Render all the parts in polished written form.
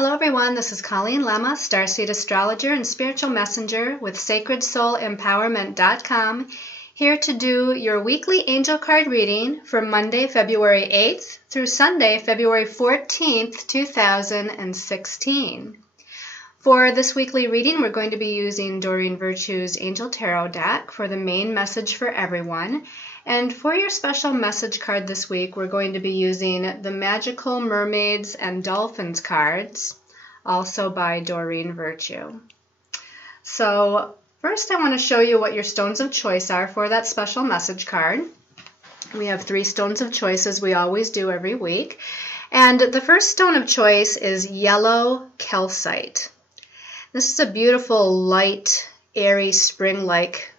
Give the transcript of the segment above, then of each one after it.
Hello everyone, this is Colleen Lemma, Starseed Astrologer and Spiritual Messenger with SacredSoulEmpowerment.com, here to do your weekly angel card reading for Monday, February 8th through Sunday, February 14th, 2016. For this weekly reading, we're going to be using Doreen Virtue's Angel Tarot deck for the main message for everyone. And for your special message card this week, we're going to be using the Magical Mermaids and Dolphins cards, also by Doreen Virtue. So first I want to show you what your stones of choice are for that special message card. We have 3 stones of choice, as we always do every week. And the first stone of choice is yellow calcite. This is a beautiful, light, airy, spring-like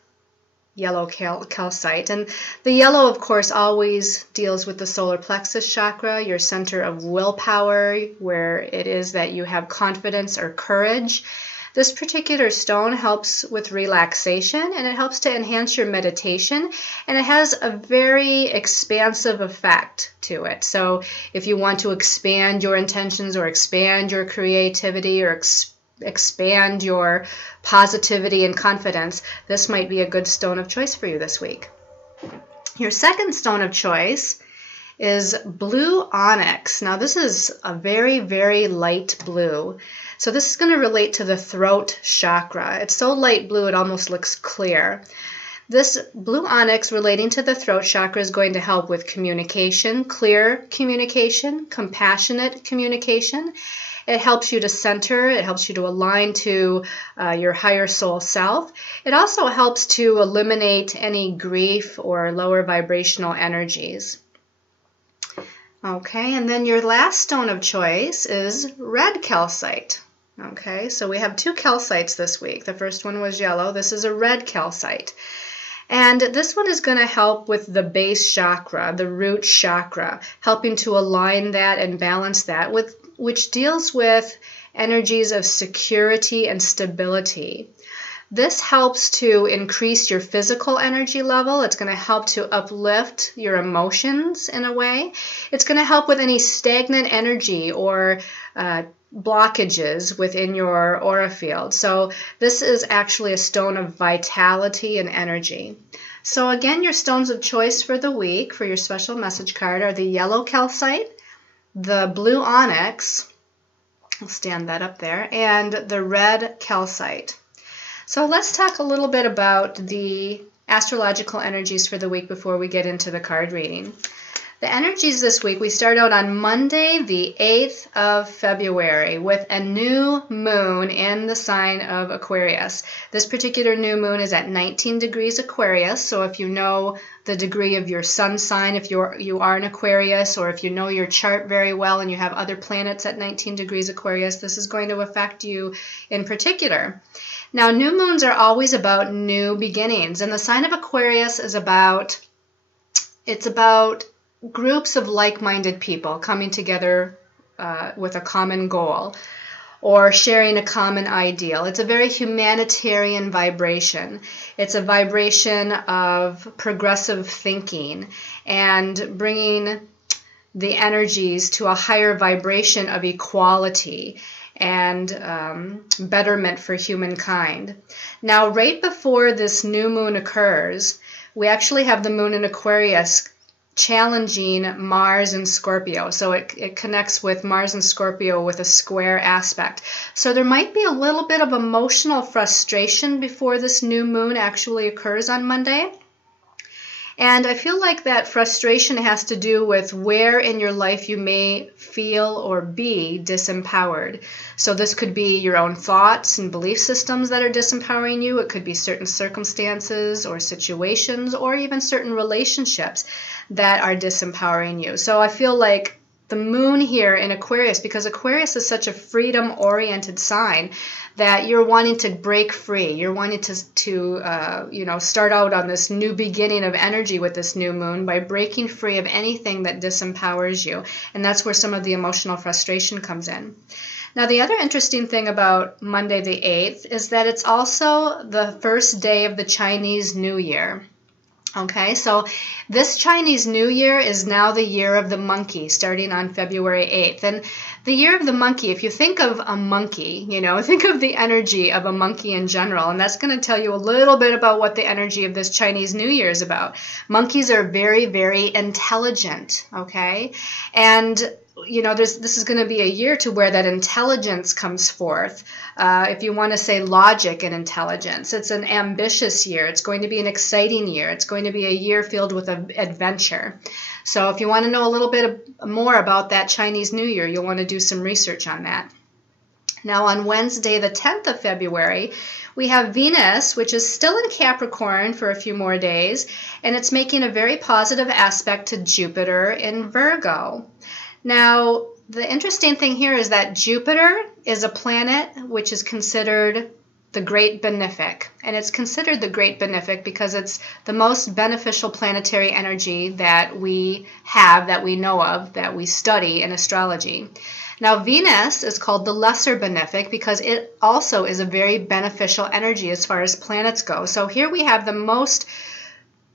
yellow calcite. And the yellow, of course, always deals with the solar plexus chakra, your center of willpower, where it is that you have confidence or courage. This particular stone helps with relaxation, and it helps to enhance your meditation, and it has a very expansive effect to it. So if you want to expand your intentions or expand your creativity or expand your positivity and confidence, this might be a good stone of choice for you this week. Your second stone of choice is blue onyx. Now this is a very, very light blue. So this is going to relate to the throat chakra. It's so light blue it almost looks clear. This blue onyx relating to the throat chakra is going to help with communication, clear communication, compassionate communication. It helps you to center, it helps you to align to your higher soul self. It also helps to eliminate any grief or lower vibrational energies. Okay, and then your last stone of choice is red calcite. Okay, so we have 2 calcites this week. The first one was yellow. This is a red calcite. And this one is going to help with the base chakra, the root chakra, helping to align that and balance that, which deals with energies of security and stability. This helps to increase your physical energy level. It's going to help to uplift your emotions in a way. It's going to help with any stagnant energy or blockages within your aura field. So this is actually a stone of vitality and energy. So again, your stones of choice for the week for your special message card are the yellow calcite, the blue onyx, I'll stand that up there, and the red calcite. So let's talk a little bit about the astrological energies for the week before we get into the card reading. The energies this week, we start out on Monday, the 8th of February, with a new moon in the sign of Aquarius. This particular new moon is at 19 degrees Aquarius, so if you know the degree of your sun sign, if you are an Aquarius, or if you know your chart very well and you have other planets at 19 degrees Aquarius, this is going to affect you in particular. Now, new moons are always about new beginnings, and the sign of Aquarius is about groups of like-minded people coming together with a common goal or sharing a common ideal. It's a very humanitarian vibration. It's a vibration of progressive thinking and bringing the energies to a higher vibration of equality and betterment for humankind. Now, right before this new moon occurs, we actually have the moon in Aquarius challenging Mars and Scorpio. So it connects with Mars and Scorpio with a square aspect. So there might be a little bit of emotional frustration before this new moon actually occurs on Monday. And I feel like that frustration has to do with where in your life you may feel or be disempowered. So this could be your own thoughts and belief systems that are disempowering you. It could be certain circumstances or situations or even certain relationships that are disempowering you. So I feel like the moon here in Aquarius, because Aquarius is such a freedom-oriented sign, that you're wanting to break free. You're wanting to start out on this new beginning of energy with this new moon by breaking free of anything that disempowers you. And that's where some of the emotional frustration comes in. Now, the other interesting thing about Monday the 8th is that it's also the first day of the Chinese New Year. Okay, so this Chinese New Year is now the year of the monkey, starting on February 8th. And The year of the monkey, if you think of a monkey, think of the energy of a monkey in general, and that's going to tell you a little bit about what the energy of this Chinese New Year is about. Monkeys are very, very intelligent, okay? And this is going to be a year to where that intelligence comes forth. If you want to say logic and intelligence, it's an ambitious year. It's going to be an exciting year. It's going to be a year filled with adventure. So if you want to know a little bit more about that Chinese New Year, you'll want to do some research on that. Now on Wednesday, the 10th of February, we have Venus, which is still in Capricorn for a few more days, and it's making a very positive aspect to Jupiter in Virgo. Now, the interesting thing here is that Jupiter is a planet which is considered the Great Benefic. And it's considered the Great Benefic because it's the most beneficial planetary energy that we have, that we know of, that we study in astrology. Now, Venus is called the Lesser Benefic because it also is a very beneficial energy as far as planets go. So here we have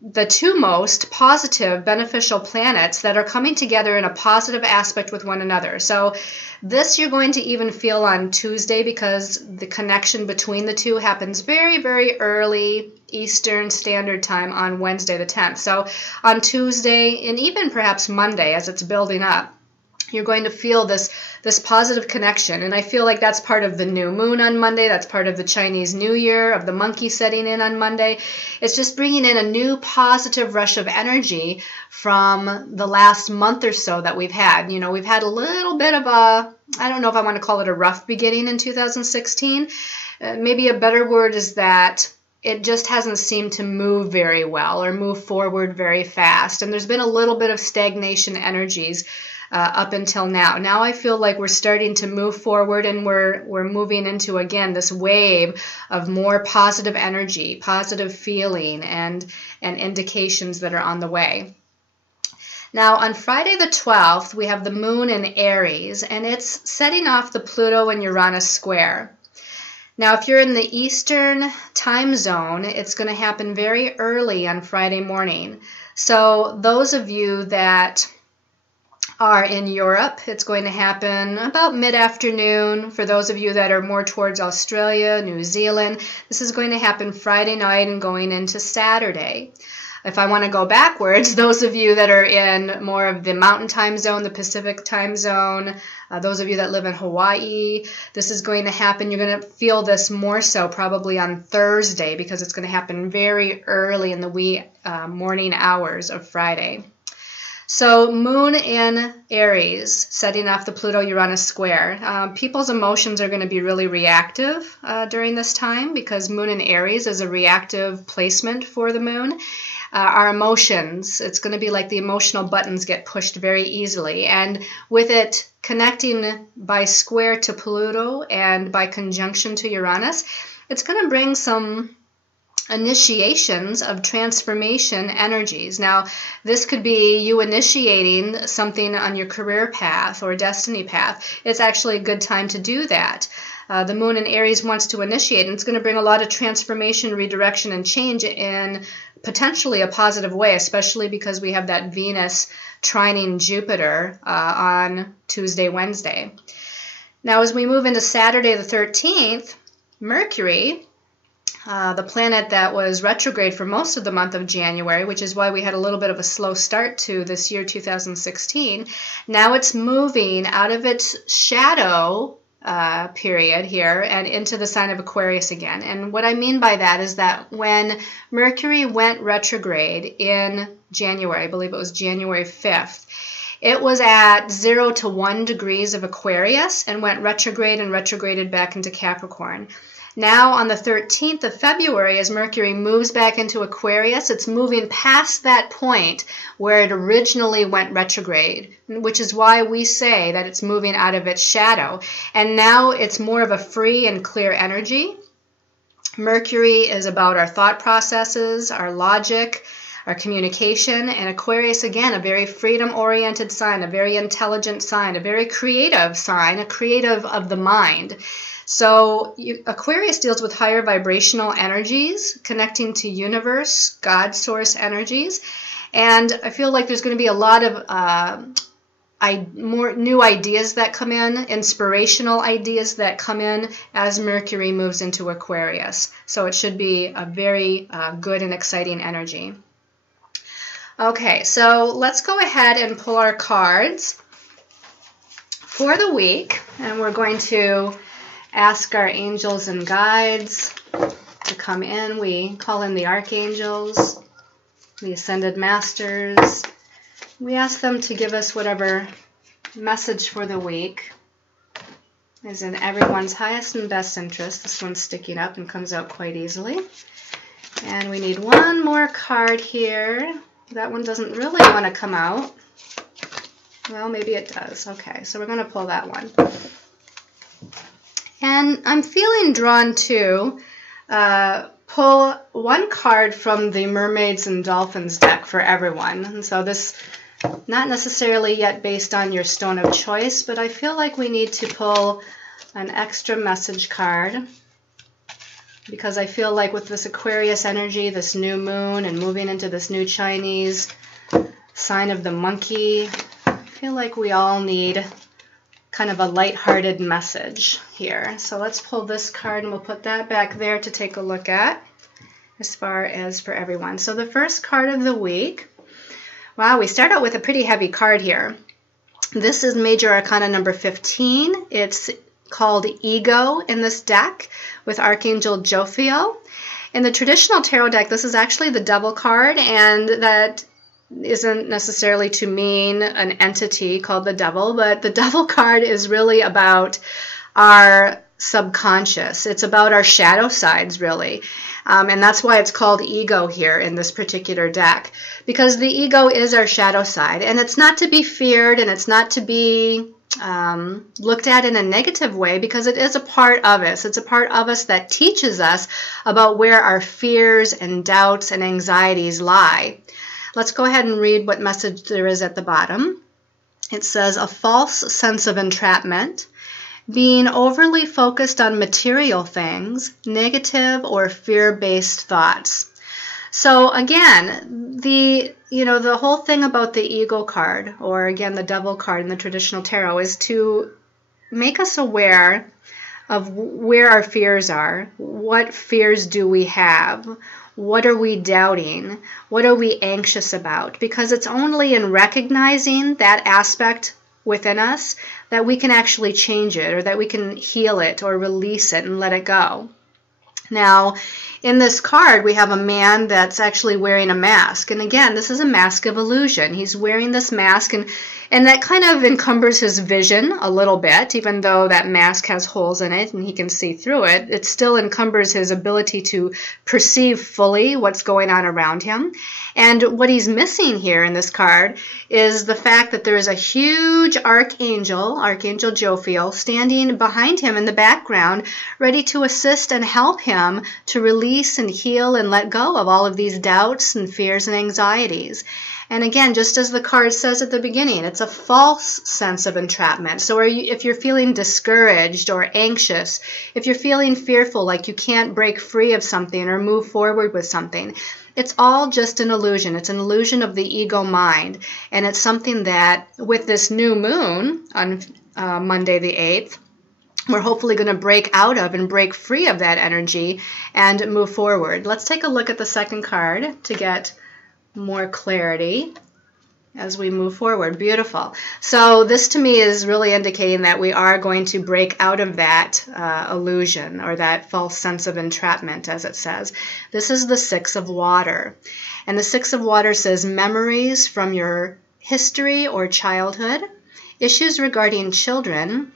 the two most positive, beneficial planets that are coming together in a positive aspect with one another. So this you're going to even feel on Tuesday because the connection between the two happens very, very early Eastern Standard Time on Wednesday the 10th. So on Tuesday and even perhaps Monday as it's building up, you're going to feel this positive connection. And I feel like that's part of the new moon on Monday. That's part of the Chinese New Year, of the monkey setting in on Monday. It's just bringing in a new positive rush of energy from the last month or so that we've had. We've had a little bit of I don't know if I want to call it a rough beginning in 2016. Maybe a better word is that it just hasn't seemed to move very well or move forward very fast. And there's been a little bit of stagnation energies up until now. Now I feel like we're starting to move forward and we're moving into, again, this wave of more positive energy, positive feeling, and indications that are on the way. Now on Friday the 12th, we have the moon in Aries, and it's setting off the Pluto and Uranus square. Now if you're in the Eastern time zone, it's going to happen very early on Friday morning. So those of you that are in Europe, it's going to happen about mid-afternoon. For those of you that are more towards Australia, New Zealand, this is going to happen Friday night and going into Saturday. If I want to go backwards, those of you that are in more of the Mountain Time Zone, the Pacific Time Zone, those of you that live in Hawaii, this is going to happen. You're going to feel this more so probably on Thursday because it's going to happen very early in the wee morning hours of Friday. So moon in Aries, setting off the Pluto-Uranus square. People's emotions are going to be really reactive during this time because moon in Aries is a reactive placement for the moon. Our emotions, it's going to be like the emotional buttons get pushed very easily. And with it connecting by square to Pluto and by conjunction to Uranus, it's going to bring some initiations of transformation energies. Now, this could be you initiating something on your career path or destiny path. It's actually a good time to do that. The moon in Aries wants to initiate, and it's going to bring a lot of transformation, redirection, and change in potentially a positive way, especially because we have that Venus trining Jupiter on Tuesday, Wednesday. Now, as we move into Saturday the 13th, Mercury, the planet that was retrograde for most of the month of January, which is why we had a little bit of a slow start to this year 2016. Now it's moving out of its shadow period here and into the sign of Aquarius again. And what I mean by that is that when Mercury went retrograde in January, I believe it was January 5th, it was at 0 to 1 degrees of Aquarius and went retrograde and retrograded back into Capricorn. Now on the 13th of February, as Mercury moves back into Aquarius, it's moving past that point where it originally went retrograde, which is why we say that it's moving out of its shadow. And now it's more of a free and clear energy. Mercury is about our thought processes, our logic, our communication, and Aquarius, again, a very freedom-oriented sign, a very intelligent sign, a very creative sign, a creative of the mind. So Aquarius deals with higher vibrational energies, connecting to universe, God source energies. And I feel like there's going to be a lot of more new ideas that come in, inspirational ideas that come in as Mercury moves into Aquarius. So it should be a very good and exciting energy. Okay, so let's go ahead and pull our cards for the week, and we're going to ask our angels and guides to come in. We call in the archangels, the ascended masters. We ask them to give us whatever message for the week is in everyone's highest and best interest. This one's sticking up and comes out quite easily. And we need one more card here. That one doesn't really want to come out. Well, maybe it does. Okay, so we're going to pull that one. And I'm feeling drawn to pull one card from the Mermaids and Dolphins deck for everyone. And so this, not necessarily yet based on your stone of choice, but I feel like we need to pull an extra message card, because I feel like with this Aquarius energy, this new moon, and moving into this new Chinese sign of the monkey, I feel like we all need kind of a lighthearted message here. So let's pull this card and we'll put that back there to take a look at as far as for everyone. So the first card of the week, wow, we start out with a pretty heavy card here. This is Major Arcana number 15. It's called Ego in this deck with Archangel Jophiel. In the traditional tarot deck, this is actually the Devil card, and that isn't necessarily to mean an entity called the devil, but the Devil card is really about our subconscious. It's about our shadow sides, really. And that's why it's called ego here in this particular deck, because the ego is our shadow side, and it's not to be feared, and it's not to be looked at in a negative way, because it is a part of us. It's a part of us that teaches us about where our fears and doubts and anxieties lie. Let's go ahead and read what message there is at the bottom. It says, a false sense of entrapment, being overly focused on material things, negative or fear-based thoughts. So again, the whole thing about the ego card, or again the Devil card in the traditional tarot, is to make us aware of where our fears are. What fears do we have? What are we doubting? What are we anxious about? Because it's only in recognizing that aspect within us that we can actually change it, or that we can heal it or release it and let it go. Now, in this card, we have a man that's actually wearing a mask. And again, this is a mask of illusion. He's wearing this mask, and that kind of encumbers his vision a little bit. Even though that mask has holes in it and he can see through it, it still encumbers his ability to perceive fully what's going on around him. And what he's missing here in this card is the fact that there is a huge archangel, Archangel Jophiel, standing behind him in the background, ready to assist and help him to release and heal and let go of all of these doubts and fears and anxieties. And again, just as the card says at the beginning, it's a false sense of entrapment. So if you're feeling discouraged or anxious, if you're feeling fearful, like you can't break free of something or move forward with something, it's all just an illusion. It's an illusion of the ego mind. And it's something that with this new moon on Monday the 8th, we're hopefully going to break out of and break free of that energy and move forward. Let's take a look at the second card to get more clarity as we move forward. Beautiful. So this to me is really indicating that we are going to break out of that illusion, or that false sense of entrapment, as it says. This is the Six of Water. And the Six of Water says memories from your history or childhood, issues regarding children,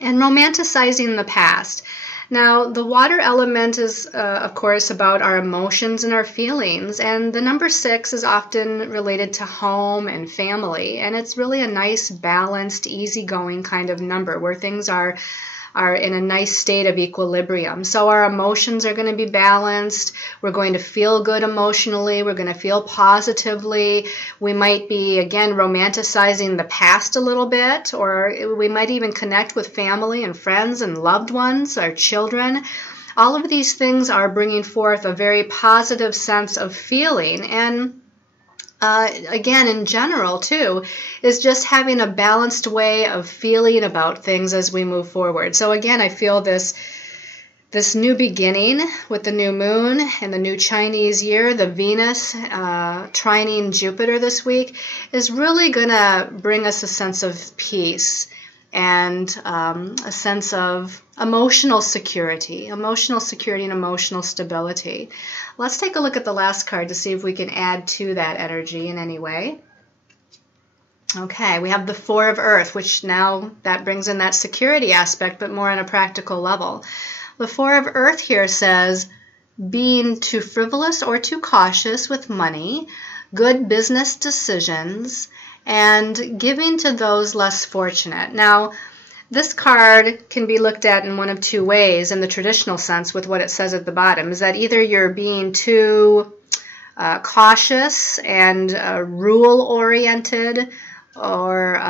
and romanticizing the past. Now, the water element is, of course, about our emotions and our feelings, and the number 6 is often related to home and family, and it's really a nice, balanced, easygoing kind of number where things are in a nice state of equilibrium. So our emotions are going to be balanced. We're going to feel good emotionally. We're going to feel positively. We might be, again, romanticizing the past a little bit, or we might even connect with family and friends and loved ones, our children. All of these things are bringing forth a very positive sense of feeling. And again, in general, too, is just having a balanced way of feeling about things as we move forward. So again, I feel this new beginning with the new moon and the new Chinese year, the Venus trining Jupiter this week, is really going to bring us a sense of peace and a sense of emotional security and emotional stability. Let's take a look at the last card to see if we can add to that energy in any way. Okay, we have the Four of Earth, which now that brings in that security aspect, but more on a practical level. The Four of Earth here says being too frivolous or too cautious with money, good business decisions, and giving to those less fortunate. Now, this card can be looked at in one of two ways in the traditional sense with what it says at the bottom, is that either you're being too cautious and rule-oriented, or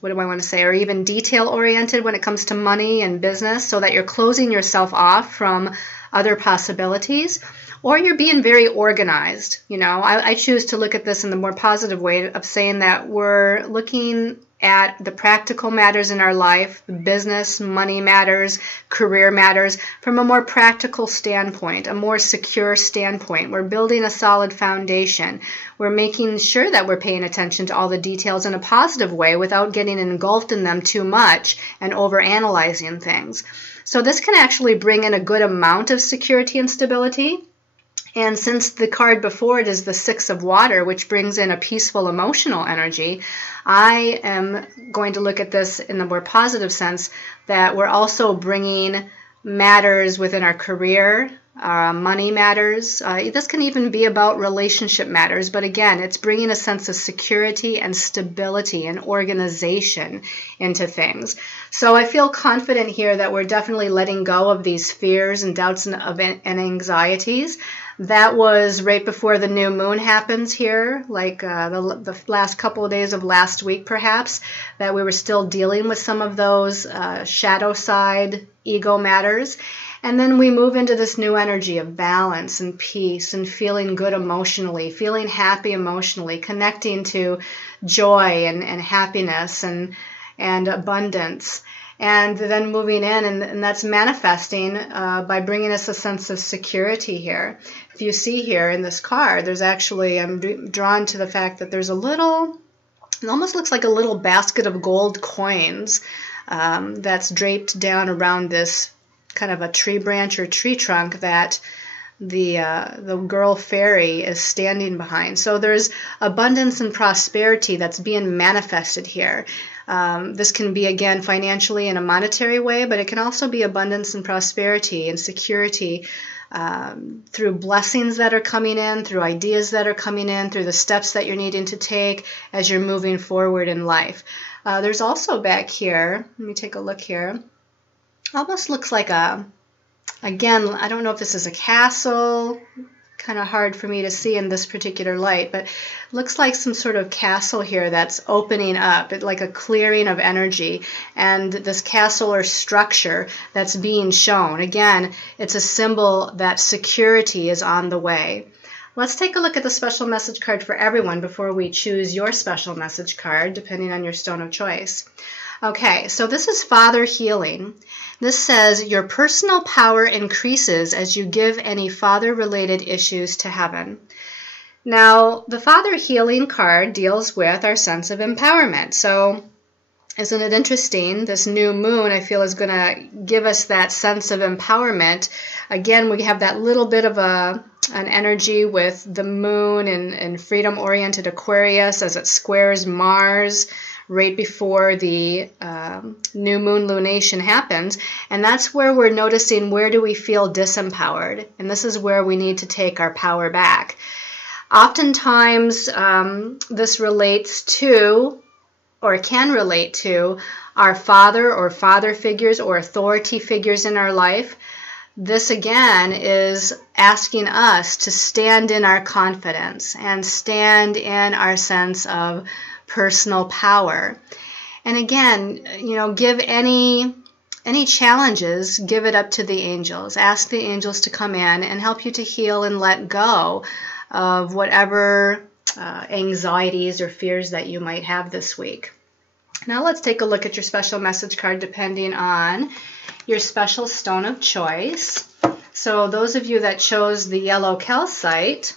what do I want to say, or even detail-oriented when it comes to money and business, so that you're closing yourself off from other possibilities, or you're being very organized. You know, I choose to look at this in the more positive way of saying that we're looking at the practical matters in our life, business, money matters, career matters, from a more practical standpoint, a more secure standpoint. We're building a solid foundation. We're making sure that we're paying attention to all the details in a positive way without getting engulfed in them too much and overanalyzing things. So this can actually bring in a good amount of security and stability. And since the card before it is the Six of Water, which brings in a peaceful emotional energy, I am going to look at this in the more positive sense that we're also bringing matters within our career, money matters. This can even be about relationship matters, but again, it's bringing a sense of security and stability and organization into things. So I feel confident here that we're definitely letting go of these fears and doubts and anxieties. That was right before the new moon happens here, like the last couple of days of last week perhaps, that we were still dealing with some of those shadow side ego matters. And then we move into this new energy of balance and peace and feeling good emotionally, feeling happy emotionally, connecting to joy and happiness and abundance. And then moving in, and that's manifesting by bringing us a sense of security here. If you see here in this card, there's actually, I'm drawn to the fact that there's a little, it almost looks like a little basket of gold coins that's draped down around this kind of a tree branch or tree trunk that the girl fairy is standing behind. So there's abundance and prosperity that's being manifested here. This can be, again, financially in a monetary way, but it can also be abundance and prosperity and security through blessings that are coming in, through ideas that are coming in, through the steps that you're needing to take as you're moving forward in life. There's also back here, let me take a look here, almost looks like again, I don't know if this is a castle, kind of hard for me to see in this particular light, but looks like some sort of castle here that's opening up, like a clearing of energy, and this castle or structure that's being shown. Again, it's a symbol that security is on the way. Let's take a look at the special message card for everyone before we choose your special message card, depending on your stone of choice. Okay, so this is Father Healing. This says, your personal power increases as you give any father-related issues to heaven. Now, the Father Healing card deals with our sense of empowerment. So, isn't it interesting? This new moon, I feel, is going to give us that sense of empowerment. Again, we have that little bit of an energy with the moon and freedom-oriented Aquarius as it squares Mars right before the new moon lunation happens. And that's where we're noticing, where do we feel disempowered? And this is where we need to take our power back. Oftentimes, this relates to, or can relate to, our father or father figures or authority figures in our life. This again is asking us to stand in our confidence and stand in our sense of personal power. And again, you know, give any challenges, give it up to the angels. Ask the angels to come in and help you to heal and let go of whatever anxieties or fears that you might have this week. Now let's take a look at your special message card depending on your special stone of choice. So those of you that chose the yellow calcite,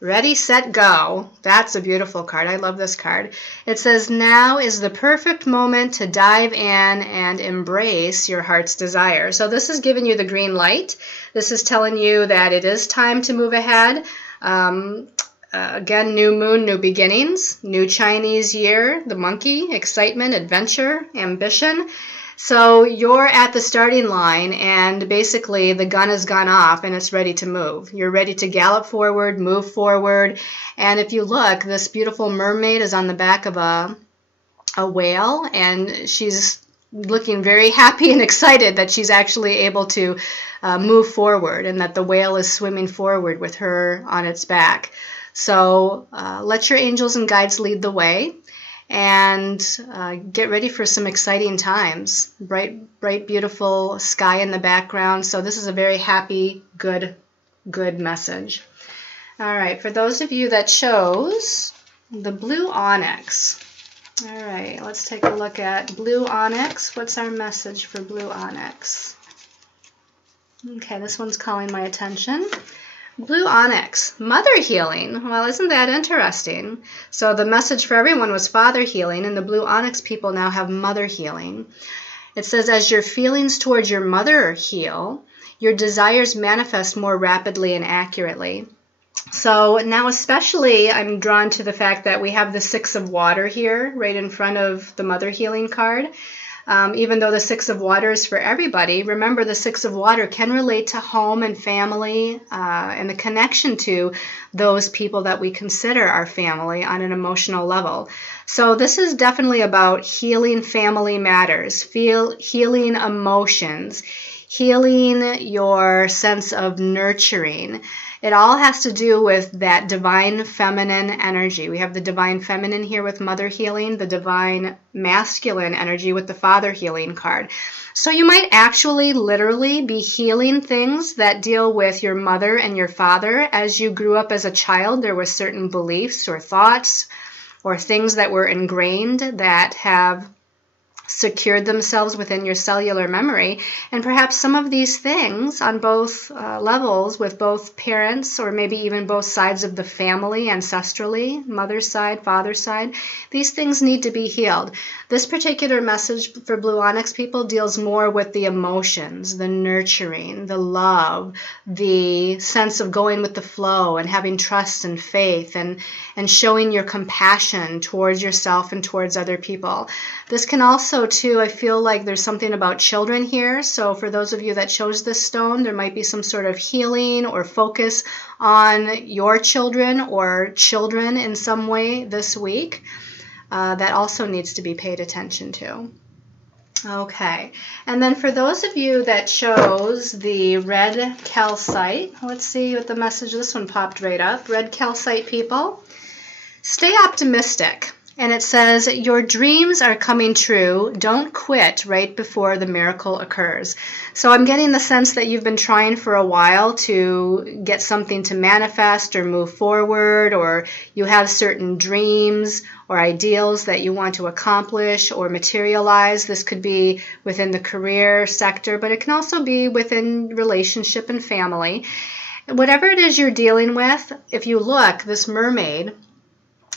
ready, set, go. That's a beautiful card. I love this card. It says, now is the perfect moment to dive in and embrace your heart's desire. So this is giving you the green light. This is telling you that it is time to move ahead. Again, new moon, new beginnings, new Chinese year, the monkey, excitement, adventure, ambition. So you're at the starting line, and basically the gun has gone off and it's ready to move. You're ready to gallop forward, move forward. And if you look, this beautiful mermaid is on the back of a whale, and she's looking very happy and excited that she's actually able to move forward, and that the whale is swimming forward with her on its back. So let your angels and guides lead the way. And get ready for some exciting times. Bright, beautiful sky in the background. So this is a very happy, good message. All right, for those of you that chose the blue onyx. All right, let's take a look at blue onyx. What's our message for blue onyx? Okay, this one's calling my attention. Blue onyx, mother healing. Well, isn't that interesting? So the message for everyone was father healing, and the blue onyx people now have mother healing. It says, as your feelings towards your mother heal, your desires manifest more rapidly and accurately. So now especially I'm drawn to the fact that we have the Six of Water here right in front of the mother healing card. Even though the Six of Water is for everybody, remember the Six of Water can relate to home and family and the connection to those people that we consider our family on an emotional level. So this is definitely about healing family matters, healing emotions, healing your sense of nurturing. It all has to do with that divine feminine energy. We have the divine feminine here with mother healing, the divine masculine energy with the father healing card. So you might actually literally be healing things that deal with your mother and your father. As you grew up as a child, there were certain beliefs or thoughts or things that were ingrained that have secured themselves within your cellular memory, and perhaps some of these things on both levels with both parents or maybe even both sides of the family ancestrally, mother's side, father's side, these things need to be healed. This particular message for blue onyx people deals more with the emotions, the nurturing, the love, the sense of going with the flow and having trust and faith and showing your compassion towards yourself and towards other people. This can also too, I feel like there's something about children here. So for those of you that chose this stone, there might be some sort of healing or focus on your children or children in some way this week. That also needs to be paid attention to. Okay, and then for those of you that chose the red calcite, let's see what the message, this one popped right up. Red calcite people, stay optimistic. And it says, your dreams are coming true. Don't quit right before the miracle occurs. So I'm getting the sense that you've been trying for a while to get something to manifest or move forward, or you have certain dreams or ideals that you want to accomplish or materialize. This could be within the career sector, but it can also be within relationship and family. Whatever it is you're dealing with, if you look, this mermaid,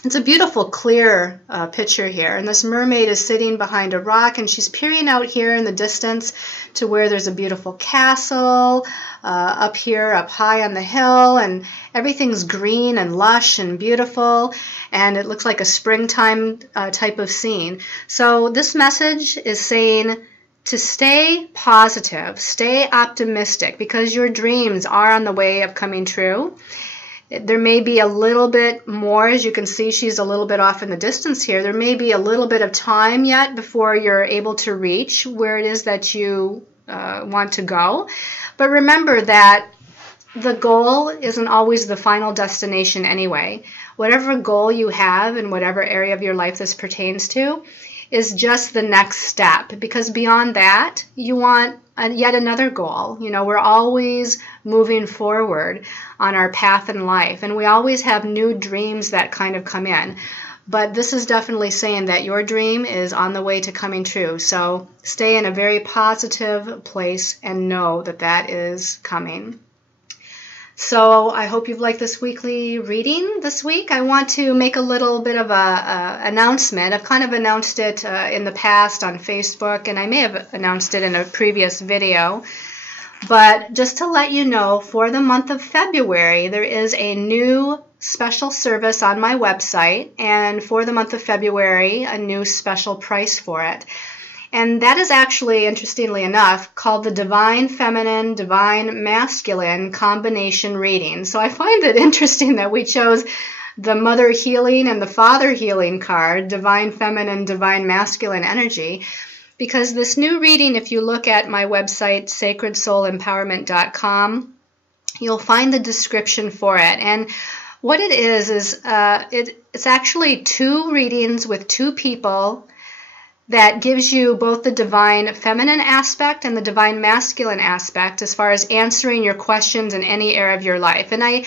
it's a beautiful, clear picture here. And this mermaid is sitting behind a rock, and she's peering out here in the distance to where there's a beautiful castle up here, up high on the hill, and everything's green and lush and beautiful, and it looks like a springtime type of scene. So this message is saying to stay positive, stay optimistic, because your dreams are on the way of coming true. There may be a little bit more, as you can see, she's a little bit off in the distance here. There may be a little bit of time yet before you're able to reach where it is that you want to go. But remember that the goal isn't always the final destination anyway. Whatever goal you have in whatever area of your life this pertains to, is just the next step, because beyond that, you want yet another goal. You know, we're always moving forward on our path in life, and we always have new dreams that kind of come in. But this is definitely saying that your dream is on the way to coming true. So stay in a very positive place and know that that is coming. So I hope you've liked this weekly reading this week. I want to make a little bit of a announcement. I've kind of announced it in the past on Facebook, and I may have announced it in a previous video. But just to let you know, for the month of February, there is a new special service on my website, and for the month of February, a new special price for it. And that is actually, interestingly enough, called the Divine Feminine, Divine Masculine Combination Reading. So I find it interesting that we chose the Mother Healing and the Father Healing card, Divine Feminine, Divine Masculine Energy, because this new reading, if you look at my website, sacredsoulempowerment.com, you'll find the description for it. And what it is it's actually 2 readings with 2 people that gives you both the divine feminine aspect and the divine masculine aspect as far as answering your questions in any area of your life. And I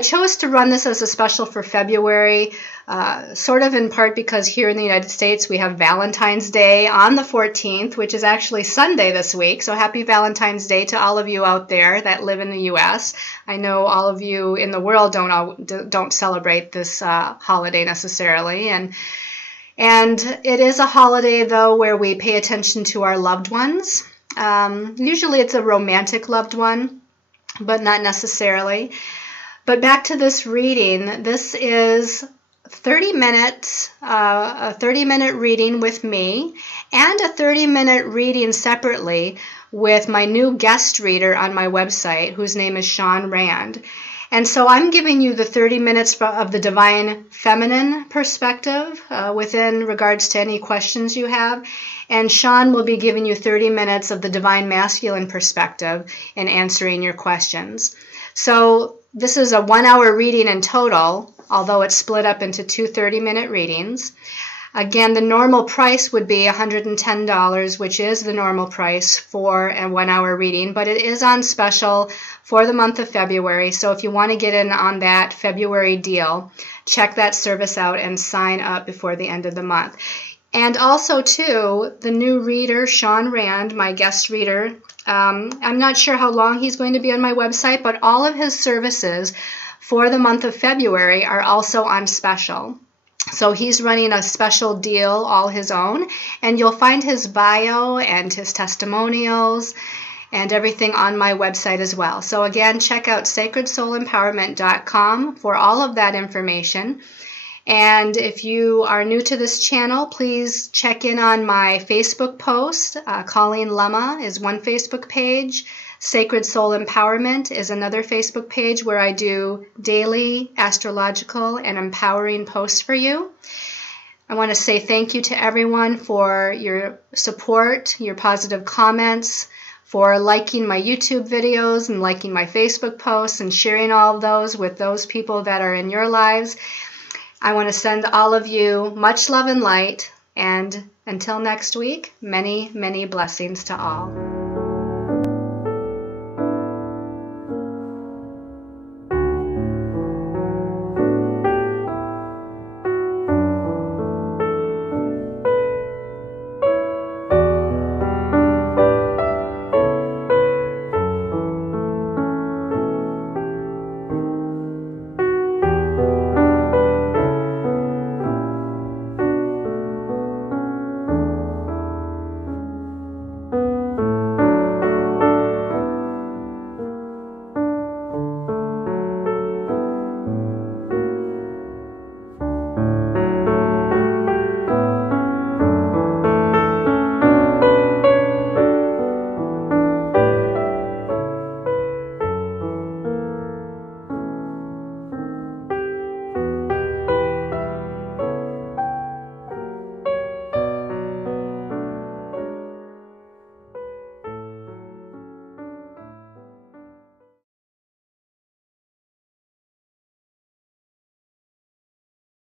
chose to run this as a special for February, sort of in part because here in the United States we have Valentine's Day on the 14th, which is actually Sunday this week. So happy Valentine's Day to all of you out there that live in the U.S. I know all of you in the world don't celebrate this holiday necessarily, and it is a holiday, though, where we pay attention to our loved ones. Usually it's a romantic loved one, but not necessarily. But back to this reading. This is 30 minutes, a 30-minute reading with me, and a 30-minute reading separately with my new guest reader on my website, whose name is Sean Rand. And so I'm giving you the 30 minutes of the divine feminine perspective within regards to any questions you have. And Sean will be giving you 30 minutes of the divine masculine perspective in answering your questions. So this is a 1-hour reading in total, although it's split up into 2 30-minute readings. Again, the normal price would be $110, which is the normal price for a 1-hour reading, but it is on special for the month of February. So if you want to get in on that February deal, check that service out and sign up before the end of the month. And also, too, the new reader, Sean Rand, my guest reader, I'm not sure how long he's going to be on my website, but all of his services for the month of February are also on special. So he's running a special deal all his own, and you'll find his bio and his testimonials and everything on my website as well. So again, check out sacredsoulempowerment.com for all of that information. And if you are new to this channel, please check in on my Facebook post. Colleen Lemma is one Facebook page. Sacred Soul Empowerment is another Facebook page where I do daily astrological and empowering posts for you. I want to say thank you to everyone for your support, your positive comments, for liking my YouTube videos and liking my Facebook posts and sharing all of those with those people that are in your lives. I want to send all of you much love and light, and until next week, many, many blessings to all.